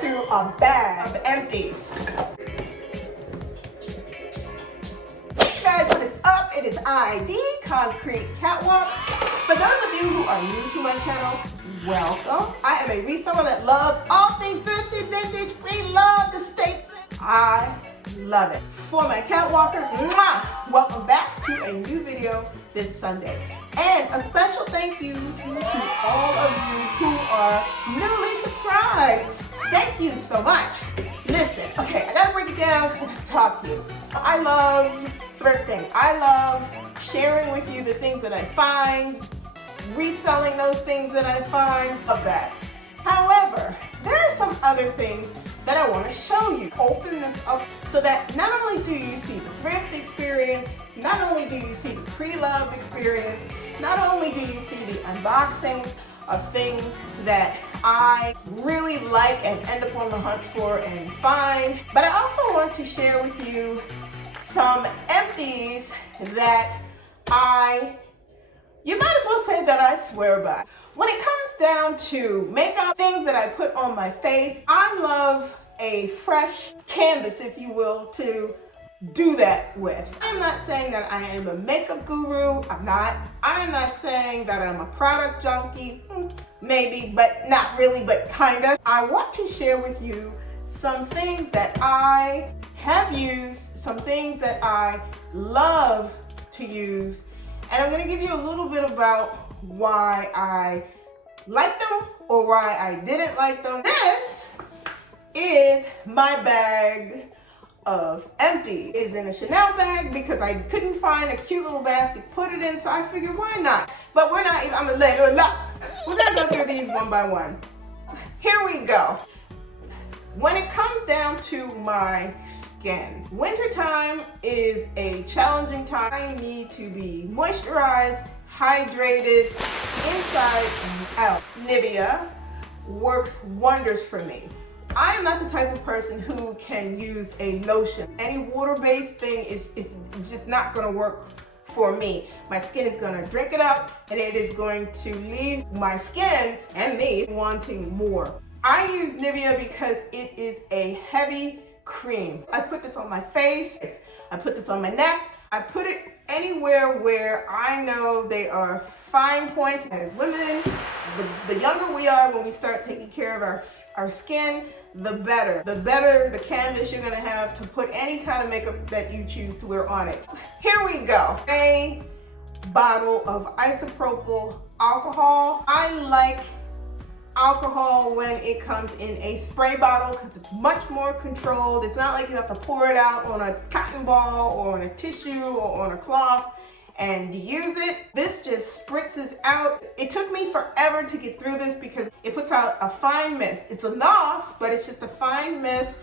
through a bag of empties. Hey guys, what is up? It is I, the Concrete Catwalk. For those of you who are new to my channel, welcome. I am a reseller that loves all things thrifty, vintage, pre-loved, estate. I love it. For my catwalkers, mwah, welcome back to a new video this Sunday. And a special thank you to all of you who are newly subscribed. Thank you so much. Listen, okay, I gotta break it down to talk to you. I love thrifting. I love sharing with you the things that I find, reselling those things that I find, of that. However, there are some other things that I want to show you. Open this up so that not only do you see the thrift experience, not only do you see the pre-loved experience, not only do you see the unboxing of things that I really like and end up on the hunt for and find, but I also want to share with you some empties that you might as well say that I swear by. When it comes down to makeup, things that I put on my face, I love a fresh canvas, if you will, to do that with. I'm not saying that I am a makeup guru. I'm not. I'm not saying that I'm a product junkie. Maybe, but not really, but kinda. I want to share with you some things that I have used, some things that I love to use, and I'm going to give you a little bit about why I like them or why I didn't like them. This is my bag of empty. It's in a Chanel bag because I couldn't find a cute little basket to put it in, so I figured why not? But we're not, I'm gonna let it up. We're gonna go through these one by one. Here we go. When it comes down to my skin, wintertime is a challenging time. I need to be moisturized, hydrated, inside and out. Nivea works wonders for me. I am not the type of person who can use a lotion. Any water-based thing is just not gonna work for me. My skin is gonna drink it up and it is going to leave my skin and me wanting more. I use Nivea because it is a heavy cream. I put this on my face, I put this on my neck, I put it anywhere where I know they are fine points. As women, the younger we are when we start taking care of our skin, the better. The better the canvas you're gonna have to put any kind of makeup that you choose to wear on it. Here we go. A bottle of isopropyl alcohol. I like alcohol when it comes in a spray bottle because it's much more controlled. It's not like you have to pour it out on a cotton ball or on a tissue or on a cloth and use it. This just spritzes out. It took me forever to get through this because it puts out a fine mist. It's enough, but it's just a fine mist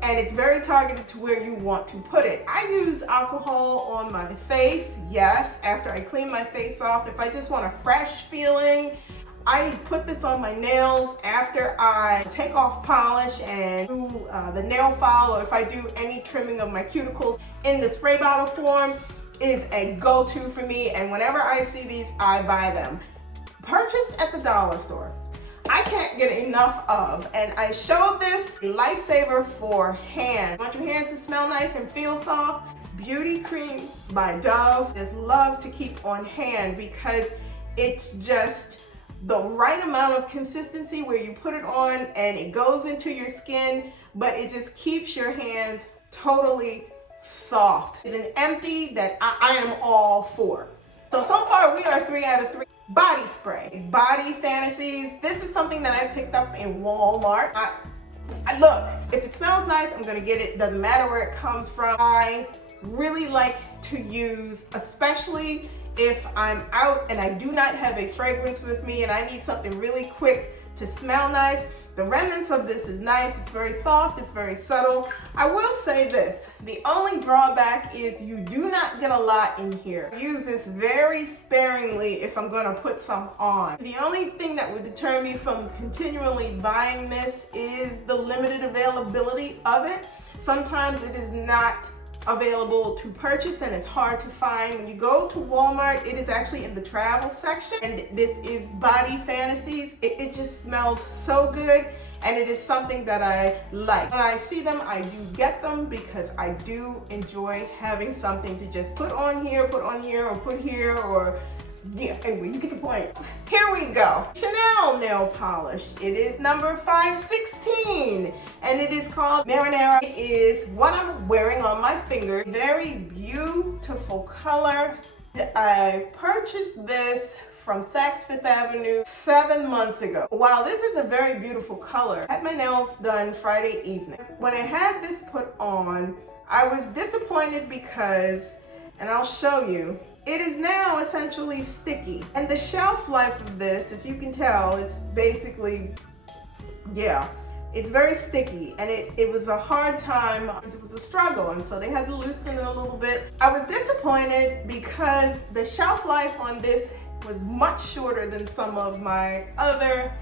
and it's very targeted to where you want to put it. I use alcohol on my face, yes, after I clean my face off. If I just want a fresh feeling, I put this on my nails after I take off polish and do the nail file, or if I do any trimming of my cuticles. In the spray bottle form is a go-to for me, and whenever I see these, I buy them. Purchased at the dollar store. I can't get enough of, and I showed this lifesaver for hands. Want your hands to smell nice and feel soft? Beauty Cream by Dove. Just love to keep on hand because it's just the right amount of consistency where you put it on and it goes into your skin, but it just keeps your hands totally soft. It's an empty that I am all for. So far we are 3 out of 3. Body spray, Body Fantasies. This is something that I picked up in Walmart. Look, if it smells nice, I'm gonna get it. Doesn't matter where it comes from. I really like to use, especially if I'm out and I do not have a fragrance with me and I need something really quick to smell nice. The remnants of this is nice. It's very soft. It's very subtle. I will say this. The only drawback is you do not get a lot in here. I use this very sparingly if I'm going to put some on. The only thing that would deter me from continually buying this is the limited availability of it. Sometimes it is not available to purchase and it's hard to find. When you go to Walmart, it is actually in the travel section, and this is Body Fantasies. It just smells so good, and it is something that I like. When I see them, I do get them because I do enjoy having something to just put on here, or put here, or yeah, anyway, you get the point. Here we go. Chanel nail polish. It is number 516, and it is called Marinara. It is what I'm wearing on my finger. Very beautiful color. I purchased this from Saks Fifth Avenue 7 months ago. While this is a very beautiful color, I had my nails done Friday evening. When I had this put on, I was disappointed because, and I'll show you, it is now essentially sticky. And the shelf life of this, if you can tell, it's basically, yeah, it's very sticky, and it was a hard time, it was a struggle, and so they had to loosen it a little bit. I was disappointed because the shelf life on this was much shorter than some of my other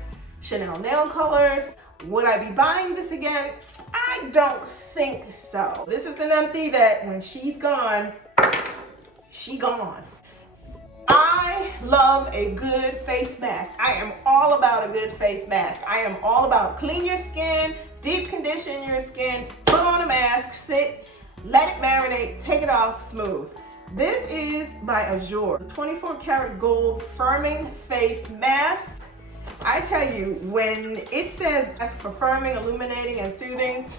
Chanel nail colors. Would I be buying this again? I don't think so. This is an empty that when she's gone, she gone. I love a good face mask. I am all about a good face mask. I am all about clean your skin, deep condition your skin, put on a mask, sit, let it marinate, take it off smooth. This is by Azure, 24 karat gold firming face mask. I tell you, when it says that's for firming, illuminating, and soothing,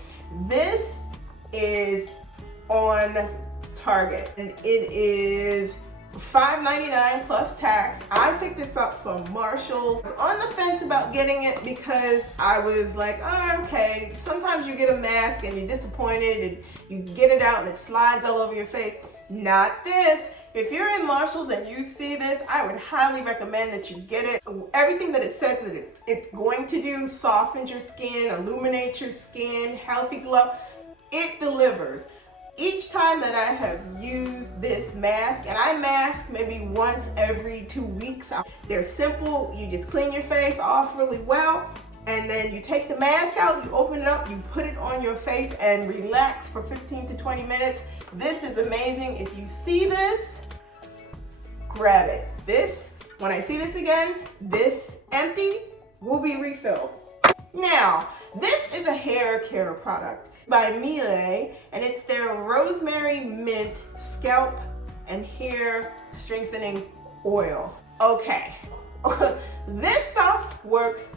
this is on target, and it is $5.99 plus tax. I picked this up from Marshall's. I was on the fence about getting it because I was like, oh, okay, sometimes you get a mask and you're disappointed and you get it out and it slides all over your face. Not this. If you're in Marshall's and you see this, I would highly recommend that you get it. Everything that it says that it's going to do, softens your skin, illuminates your skin, healthy glow, it delivers. Each time that I have used this mask, and I mask maybe once every 2 weeks, they're simple. You just clean your face off really well, and then you take the mask out, you open it up, you put it on your face and relax for 15 to 20 minutes. This is amazing. If you see this, grab it. This, when I see this again, this empty will be refilled. Now, this is a hair care product by Miele, and it's their Rosemary Mint Scalp and Hair Strengthening Oil. Okay, this stuff works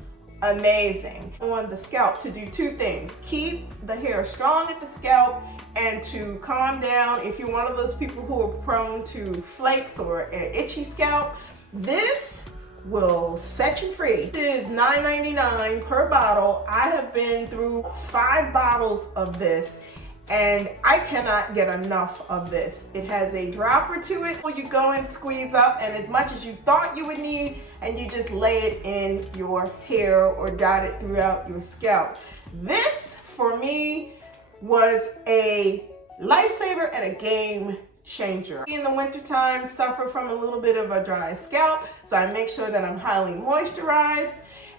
amazing on the scalp to do two things: keep the hair strong at the scalp and to calm down if you're one of those people who are prone to flakes or an itchy scalp. This will set you free. This is $9.99 per bottle. I have been through 5 bottles of this and I cannot get enough of this. It has a dropper to it. You go and squeeze up, and as much as you thought you would need, and you just lay it in your hair or dot it throughout your scalp. This, for me, was a lifesaver and a game changer. In the wintertime, suffer from a little bit of a dry scalp, so I make sure that I'm highly moisturized.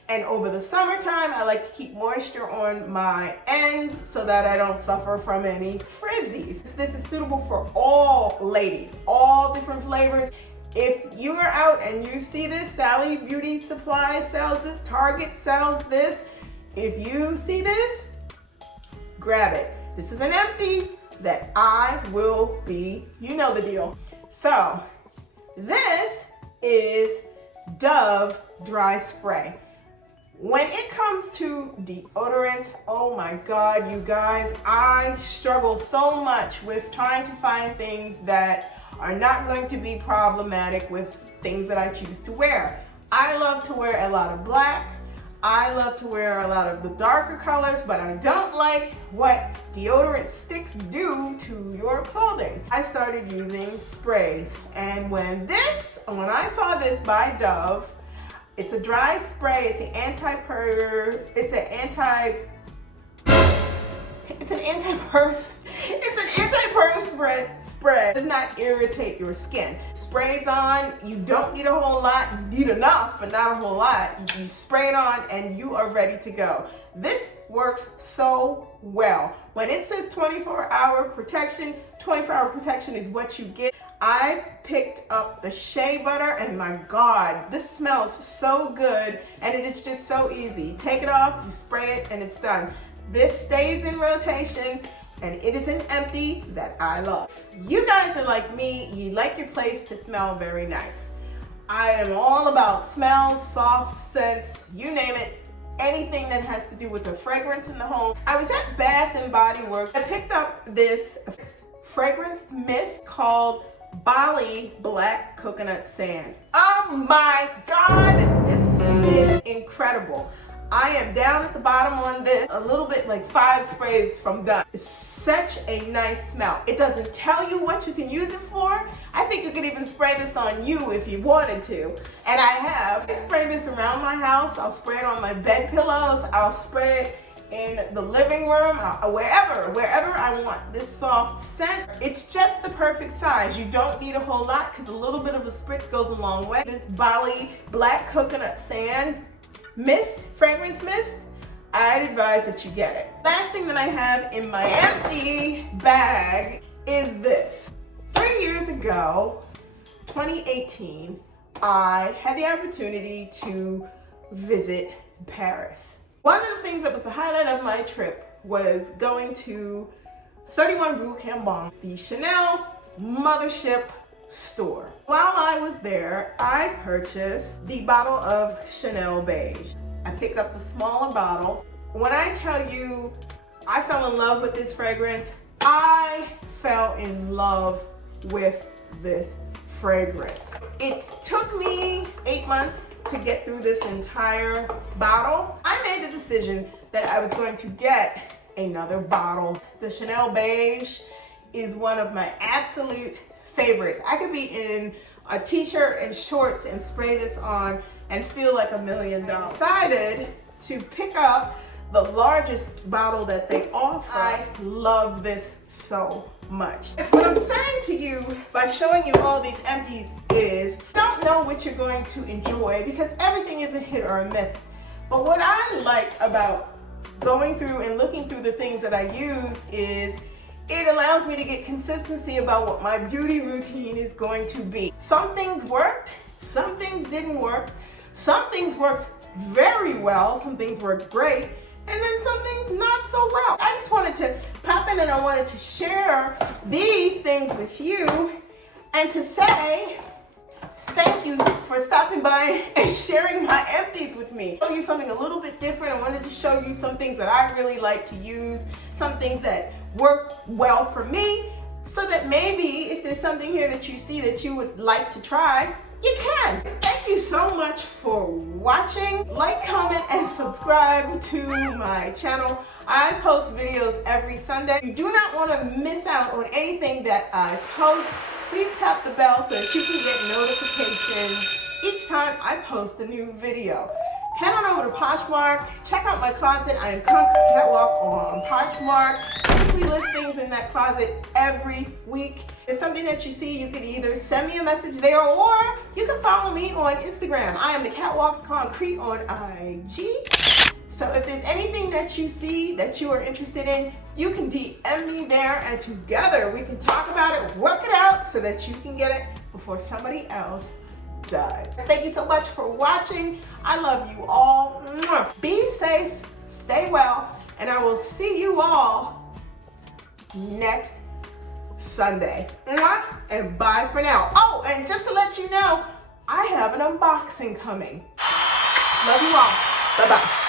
And over the summertime, I like to keep moisture on my ends so that I don't suffer from any frizzies. This is suitable for all ladies, all different flavors. If you are out and you see this, Sally Beauty Supply sells this, Target sells this. If you see this, grab it. This is an empty that I will be, you know the deal. So this is Dove Dry Spray. When it comes to deodorants, oh my God, you guys, I struggle so much with trying to find things that are not going to be problematic with things that I choose to wear. I love to wear a lot of black. I love to wear a lot of the darker colors, but I don't like what deodorant sticks do to your clothing. I started using sprays, and when I saw this by Dove, it's a dry spray, it's an anti-perspirant spray. It does not irritate your skin. Sprays on, you don't need a whole lot. You need enough, but not a whole lot. You spray it on and you are ready to go. This works so well. When it says 24-hour protection, 24-hour protection is what you get. I picked up the shea butter, and my God, this smells so good, and it is just so easy. Take it off, you spray it, and it's done. This stays in rotation, and it is an empty that I love. You guys are like me, you like your place to smell very nice. I am all about smells, soft scents, you name it, anything that has to do with a fragrance in the home. I was at Bath and Body Works. I picked up this fragrance mist called Bali Black Coconut Sand. Oh my God, this is incredible. I am down at the bottom on this, a little bit like 5 sprays from done. It's such a nice smell. It doesn't tell you what you can use it for. I think you could even spray this on you if you wanted to. And I have. I spray this around my house. I'll spray it on my bed pillows. I'll spray it in the living room, wherever I want this soft scent. It's just the perfect size. You don't need a whole lot because a little bit of a spritz goes a long way. This Bali Black Coconut Sand mist, fragrance mist, I'd advise that you get it. Last thing that I have in my empty bag is this. 3 years ago, 2018, I had the opportunity to visit Paris. One of the things that was the highlight of my trip was going to 31 Rue Cambon, the Chanel mothership store. While I was there, I purchased the bottle of Chanel Beige. I picked up the smaller bottle. When I tell you I fell in love with this fragrance, I fell in love with this fragrance. It took me 8 months to get through this entire bottle. I made the decision that I was going to get another bottle. The Chanel Beige is one of my absolute favorites. I could be in a t-shirt and shorts and spray this on and feel like $1 million. I decided to pick up the largest bottle that they offer. I love this so much. What I'm saying to you by showing you all these empties is, don't know what you're going to enjoy because everything is a hit or a miss. But what I like about going through and looking through the things that I use is it allows me to get consistency about what my beauty routine is going to be. Some things worked, some things didn't work, some things worked very well, some things worked great, and then some things not so well. I just wanted to pop in and I wanted to share these things with you and to say thank you for stopping by and sharing my empties with me. Show you something a little bit different. I wanted to show you some things that I really like to use, some things that work well for me, so that maybe if there's something here that you see that you would like to try, you can. Thank you so much for watching. Like, comment, and subscribe to my channel. I post videos every Sunday. If you do not want to miss out on anything that I post, please tap the bell so that you can get notifications each time I post a new video. Head on over to Poshmark, check out my closet. I am Concrete Catwalk on Poshmark. We list things in that closet every week. If it's something that you see, you can either send me a message there or you can follow me on Instagram. I am the Catwalks Concrete on IG. So if there's anything that you see that you are interested in, you can DM me there and together we can talk about it, work it out so that you can get it before somebody else does. Thank you so much for watching. I love you all. Be safe, stay well, and I will see you all next Sunday. And bye for now. Oh, and just to let you know, I have an unboxing coming. Love you all. Bye-bye.